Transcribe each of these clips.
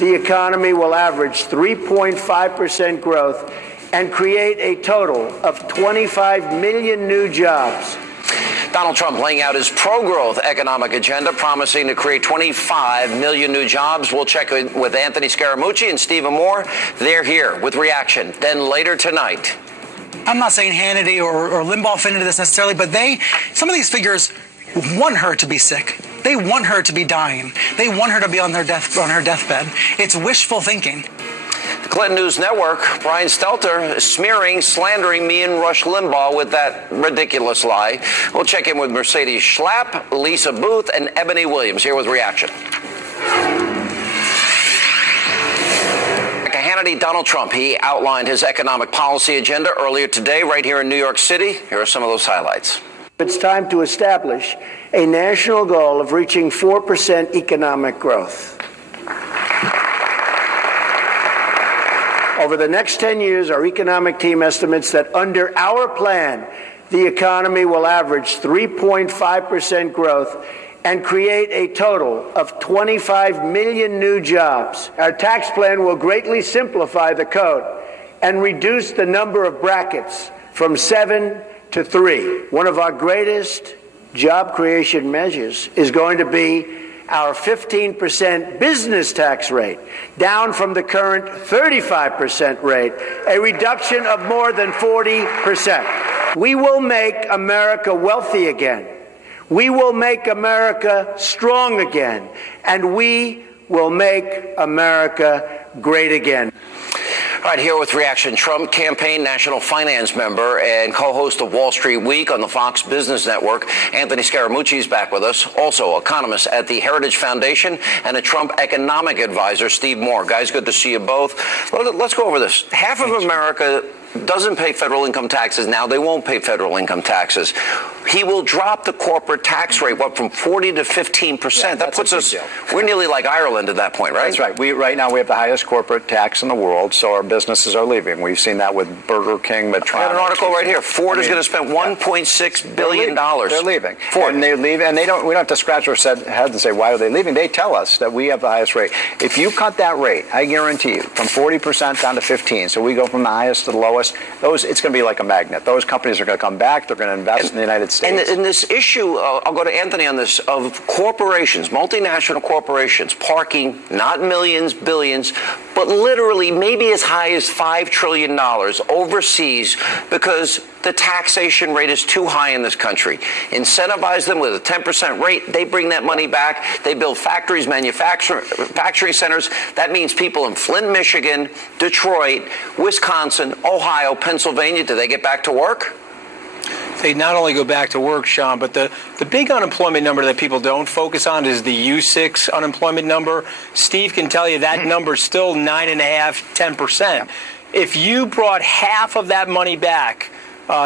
the economy will average 3.5% growth and create a total of 25 million new jobs. Donald Trump laying out his pro-growth economic agenda, promising to create 25 million new jobs. We'll check with Anthony Scaramucci and Stephen Moore. They're here with reaction. Then later tonight. I'm not saying Hannity or Limbaugh fit into this necessarily, but some of these figures want her to be sick. They want her to be dying. They want her to be on her deathbed. It's wishful thinking. The Clinton News Network, Brian Stelter, smearing, slandering me and Rush Limbaugh with that ridiculous lie. We'll check in with Mercedes Schlapp, Lisa Booth, and Ebony Williams here with reaction. Hannity, Donald Trump, he outlined his economic policy agenda earlier today right here in New York City. Here are some of those highlights. It's time to establish a national goal of reaching 4% economic growth. Over the next 10 years, our economic team estimates that under our plan, the economy will average 3.5% growth and create a total of 25 million new jobs. Our tax plan will greatly simplify the code and reduce the number of brackets from 7 to 3. One of our greatest job creation measures is going to be our 15% business tax rate, down from the current 35% rate, a reduction of more than 40%. We will make America wealthy again. We will make America strong again. And we will make America great again. All right, here with reaction, Trump campaign national finance member and co-host of Wall Street Week on the Fox Business Network, Anthony Scaramucci is back with us. Also, economist at the Heritage Foundation and a Trump economic advisor, Steve Moore. Guys, good to see you both. Let's go over this. Half of America doesn't pay federal income taxes now. They won't pay federal income taxes. He will drop the corporate tax rate, from 40 to 15%. Yeah, that puts us, we're nearly like Ireland at that point, right? That's right. Right now we have the highest corporate tax in the world, so our businesses are leaving. We've seen that with Burger King, Medtronic. I have an article right here. Ford is going to spend $1.6 billion. They're leaving. Ford. And they leave, and we don't have to scratch our heads and say, why are they leaving? They tell us that we have the highest rate. If you cut that rate, I guarantee you, from 40% down to 15%, so we go from the highest to the lowest, it's going to be like a magnet. Those companies are going to come back. They're going to invest in the United States. And this issue, I'll go to Anthony on this, of corporations, multinational corporations, parking not millions, billions, but literally maybe as high as $5 trillion overseas because the taxation rate is too high in this country. Incentivize them with a 10% rate. They bring that money back. They build factories, manufacturing centers. That means people in Flint, Michigan, Detroit, Wisconsin, Ohio, Pennsylvania, do they get back to work? They not only go back to work, Sean, but the big unemployment number that people don't focus on is the U6 unemployment number. Steve can tell you that number's still 9.5%, 10%. If you brought half of that money back,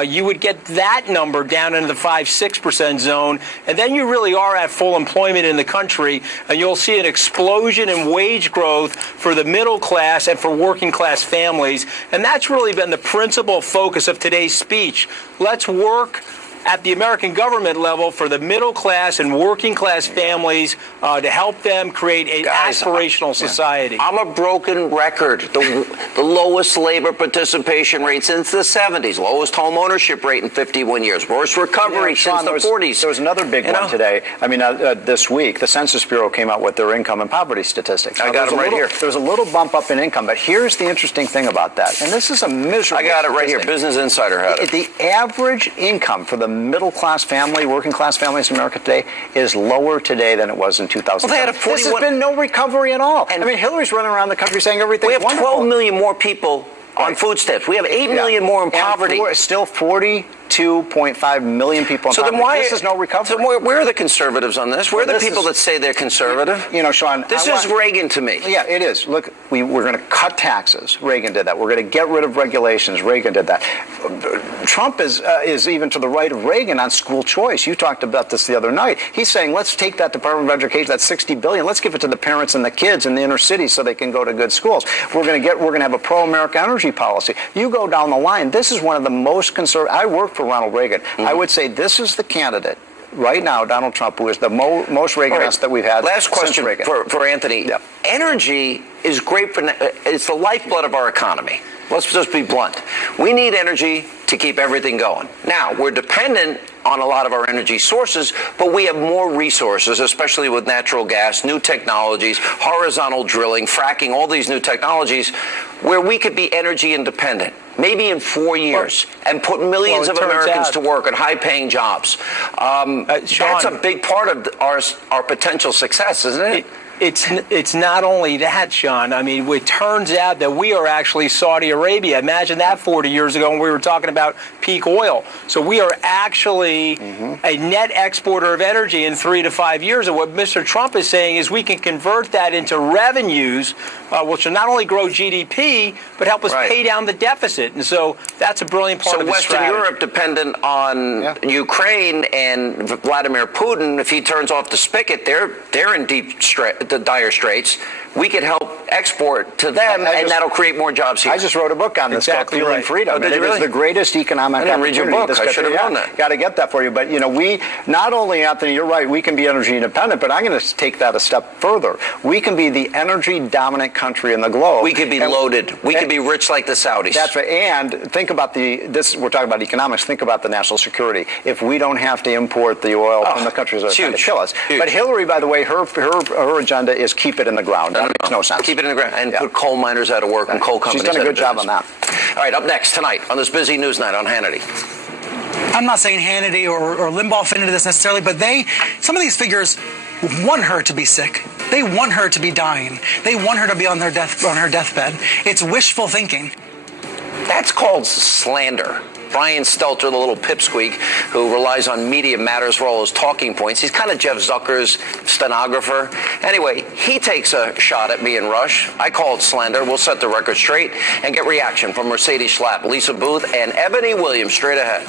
you would get that number down into the 5-6% zone, and then you really are at full employment in the country, and you'll see an explosion in wage growth for the middle class and for working class families. And that's really been the principal focus of today's speech. Let's work at the American government level for the middle class and working class families to help them create an aspirational society. I'm a broken record. The lowest labor participation rate since the 70s, lowest home ownership rate in 51 years, worst recovery since the 40s. There was another big one today. I mean, this week, the Census Bureau came out with their income and poverty statistics. I got them right here. There was a little bump up in income, but here's the interesting thing about that, and this is a miserable I got it right here. Business Insider had it. The average income for the middle-class family, working-class families in America today is lower today than it was in 2000. Well, they had a 41. This has been no recovery at all. And I mean, Hillary's running around the country saying everything's wonderful. We have 12 million more people on food stamps. We have 8 million more in poverty. Still 42.5 million people in poverty. This is no recovery. So where are the conservatives on this? Where are the people that say they're conservative? You know, Sean, this is Reagan to me. Yeah, it is. Look, we're going to cut taxes. Reagan did that. We're going to get rid of regulations. Reagan did that. Trump is even to the right of Reagan on school choice. You talked about this the other night. He's saying, let's take that Department of Education, that $60 billion, let's give it to the parents and the kids in the inner city so they can go to good schools. We're going to have a pro-America energy policy. You go down the line. This is one of the most conservative. I worked for Ronald Reagan. I would say this is the candidate right now, Donald Trump, who is the most Reaganist that we've had. Last question Reagan. for Anthony. Yep. Energy is great it's the lifeblood of our economy. Let's just be blunt. We need energy to keep everything going. Now, we're dependent on a lot of our energy sources, but we have more resources, especially with natural gas, new technologies, horizontal drilling, fracking, all these new technologies, where we could be energy independent, maybe in 4 years, and put millions of Americans to work at high-paying jobs. Sean, that's a big part of our potential success, isn't it? It's not only that, Sean. I mean, it turns out that we are actually Saudi Arabia. Imagine that 40 years ago when we were talking about peak oil. So we are actually a net exporter of energy in 3 to 5 years. And what Mr. Trump is saying is we can convert that into revenues, which will not only grow GDP, but help us pay down the deficit. And so that's a brilliant part of the strategy. So Western Europe, dependent on Ukraine and Vladimir Putin, if he turns off the spigot, they're in the dire straits. We could help export to them, and that'll create more jobs here. I just wrote a book on this called Fueling Freedom. Did you really? It is the greatest economic opportunity. I didn't read your book. I should have known that. Got to get that for you. But, we not only, Anthony, you're right, we can be energy independent, but I'm going to take that a step further. We can be the energy dominant country in the globe. We could be loaded. We could be rich like the Saudis. That's right. And think about we're talking about economics. Think about the national security. If we don't have to import the oil from the countries that are trying to kill us. Huge. But Hillary, by the way, her agenda is keep it in the ground. That makes no sense. Keep it in the ground and put coal miners out of work and coal companies. She's done a good job on that. All right, up next tonight on this busy news night on Hannity. I'm not saying Hannity or Limbaugh fit into this necessarily, but some of these figures want her to be sick. They want her to be dying. They want her to be on her deathbed. It's wishful thinking. That's called slander. Brian Stelter, the little pipsqueak who relies on Media Matters for all his talking points. He's kind of Jeff Zucker's stenographer. Anyway, he takes a shot at me and Rush. I call it slander. We'll set the record straight and get reaction from Mercedes Schlapp, Lisa Booth, and Ebony Williams straight ahead.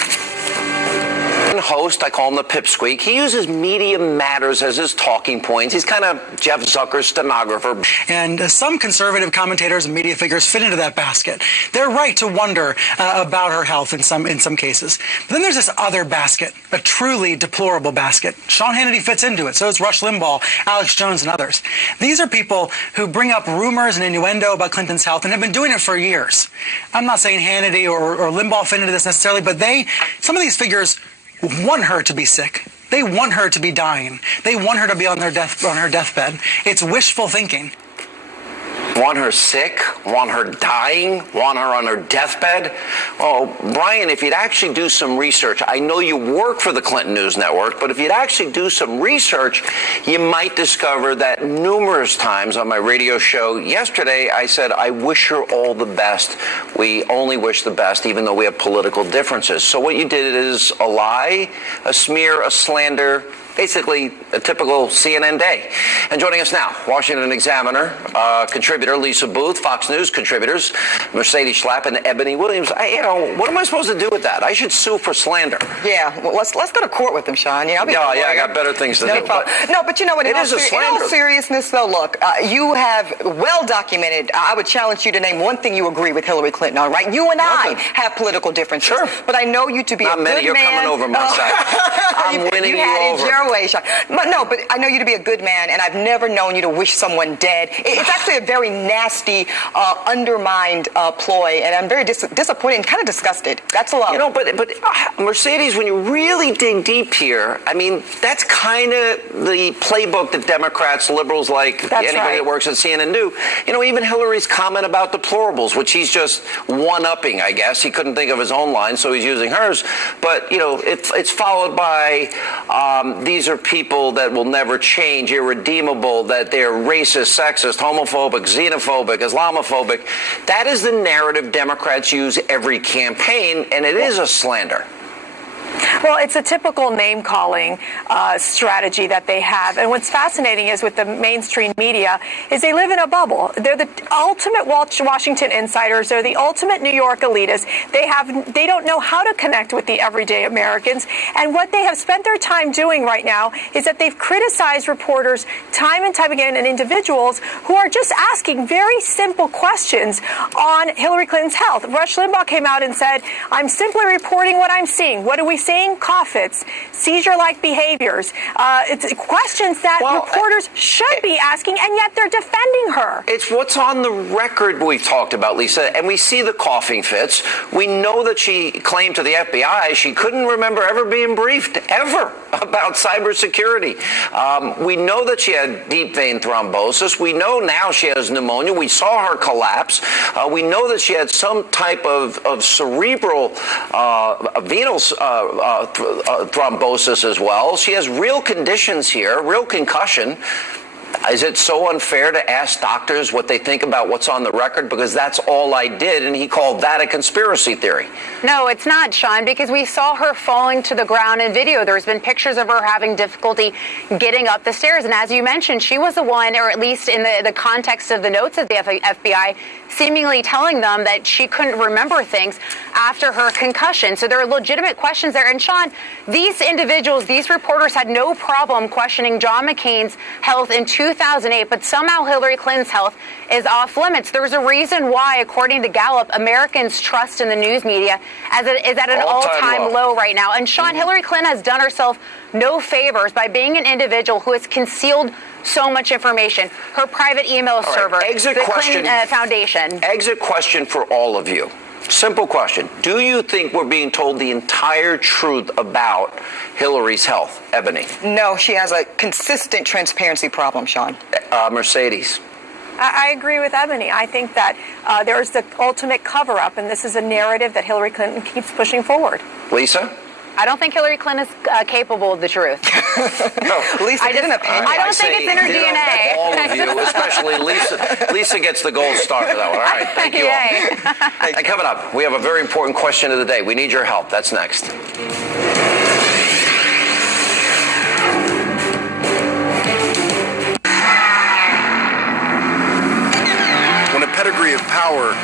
Host, I call him the pipsqueak. He uses Media Matters as his talking points. He's kind of Jeff Zucker's stenographer. And some conservative commentators and media figures fit into that basket. They're right to wonder about her health in some cases. But then there's this other basket, a truly deplorable basket. Sean Hannity fits into it. So does Rush Limbaugh, Alex Jones, and others. These are people who bring up rumors and innuendo about Clinton's health and have been doing it for years. I'm not saying Hannity or Limbaugh fit into this necessarily, but some of these figures want her to be sick. They want her to be dying. They want her to be on her deathbed. It's wishful thinking. Want her sick? Want her dying? Want her on her deathbed? Oh, Brian, if you'd actually do some research, I know you work for the Clinton News Network, but if you'd actually do some research, you might discover that numerous times on my radio show yesterday, I said, I wish her all the best. We only wish the best, even though we have political differences. So what you did is a lie, a smear, a slander, basically a typical CNN day. And joining us now, Washington Examiner contributor Lisa Booth, Fox News contributors Mercedes Schlapp and Ebony Williams. What am I supposed to do with that? I should sue for slander. Yeah, well, let's go to court with them, Sean. I got better things to do. But you know what? In all seriousness, though, look, you have well documented. I would challenge you to name one thing you agree with Hillary Clinton on, right? You and I have political differences. Sure. But I know you to be Not a many. good You're man. coming over my side. I'm winning you over. Way, Sean. But I know you to be a good man, and I've never known you to wish someone dead. It's actually a very nasty, undermined ploy, and I'm very disappointed and kind of disgusted. That's a lot. But Mercedes, when you really dig deep here, I mean, that's kind of the playbook that Democrats, liberals anybody that works at CNN do. Even Hillary's comment about deplorables, which he's just one-upping, I guess. He couldn't think of his own line, so he's using hers. But, it's followed by these are people that will never change, irredeemable, that they're racist, sexist, homophobic, xenophobic, Islamophobic. That is the narrative Democrats use every campaign, and it is a slander. Well, it's a typical name-calling strategy that they have. And what's fascinating is with the mainstream media is they live in a bubble. They're the ultimate Washington insiders. They're the ultimate New York elitists. They don't know how to connect with the everyday Americans. And what they have spent their time doing right now is that they've criticized reporters time and time again and individuals who are just asking very simple questions on Hillary Clinton's health. Rush Limbaugh came out and said, I'm simply reporting what I'm seeing. What are we seeing? long cough fits, seizure-like behaviors. It's questions that reporters should be asking, and yet they're defending her. It's what's on the record we've talked about, Lisa, and we see the coughing fits. We know that she claimed to the FBI she couldn't remember ever being briefed, ever, about cybersecurity. We know that she had deep vein thrombosis. We know now she has pneumonia. We saw her collapse. We know that she had some type of cerebral venal thrombosis as well. She has real conditions here, real concussion. Is it so unfair to ask doctors what they think about what's on the record? Because that's all I did, and he called that a conspiracy theory. No, it's not, Sean, because we saw her falling to the ground in video. There's been pictures of her having difficulty getting up the stairs. And as you mentioned, she was the one, or at least in the context of the notes of the FBI, seemingly telling them that she couldn't remember things after her concussion. So there are legitimate questions there. And Sean, these individuals, these reporters had no problem questioning John McCain's health in 2008, but somehow Hillary Clinton's health is off limits. There's a reason why, according to Gallup, Americans' trust in the news media is at an all-time low right now. And Sean, Hillary Clinton has done herself no favors by being an individual who has concealed so much information. Her private email server, the Clinton Foundation. Exit question for all of you. Simple question. Do you think we're being told the entire truth about Hillary's health, Ebony? No, she has a consistent transparency problem, Sean. Mercedes? I agree with Ebony. I think that there's the ultimate cover-up, and this is a narrative that Hillary Clinton keeps pushing forward. Lisa? I don't think Hillary Clinton is capable of the truth. No. Lisa, I don't think it's in her DNA. All of you, especially Lisa. Lisa gets the gold star for that one. All right, thank you all. And coming up, we have a very important question of the day. We need your help. That's next. When a pedigree of power,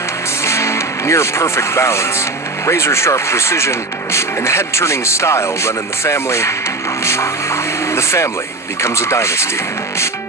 near perfect balance, razor-sharp precision, and head-turning style run in the family becomes a dynasty.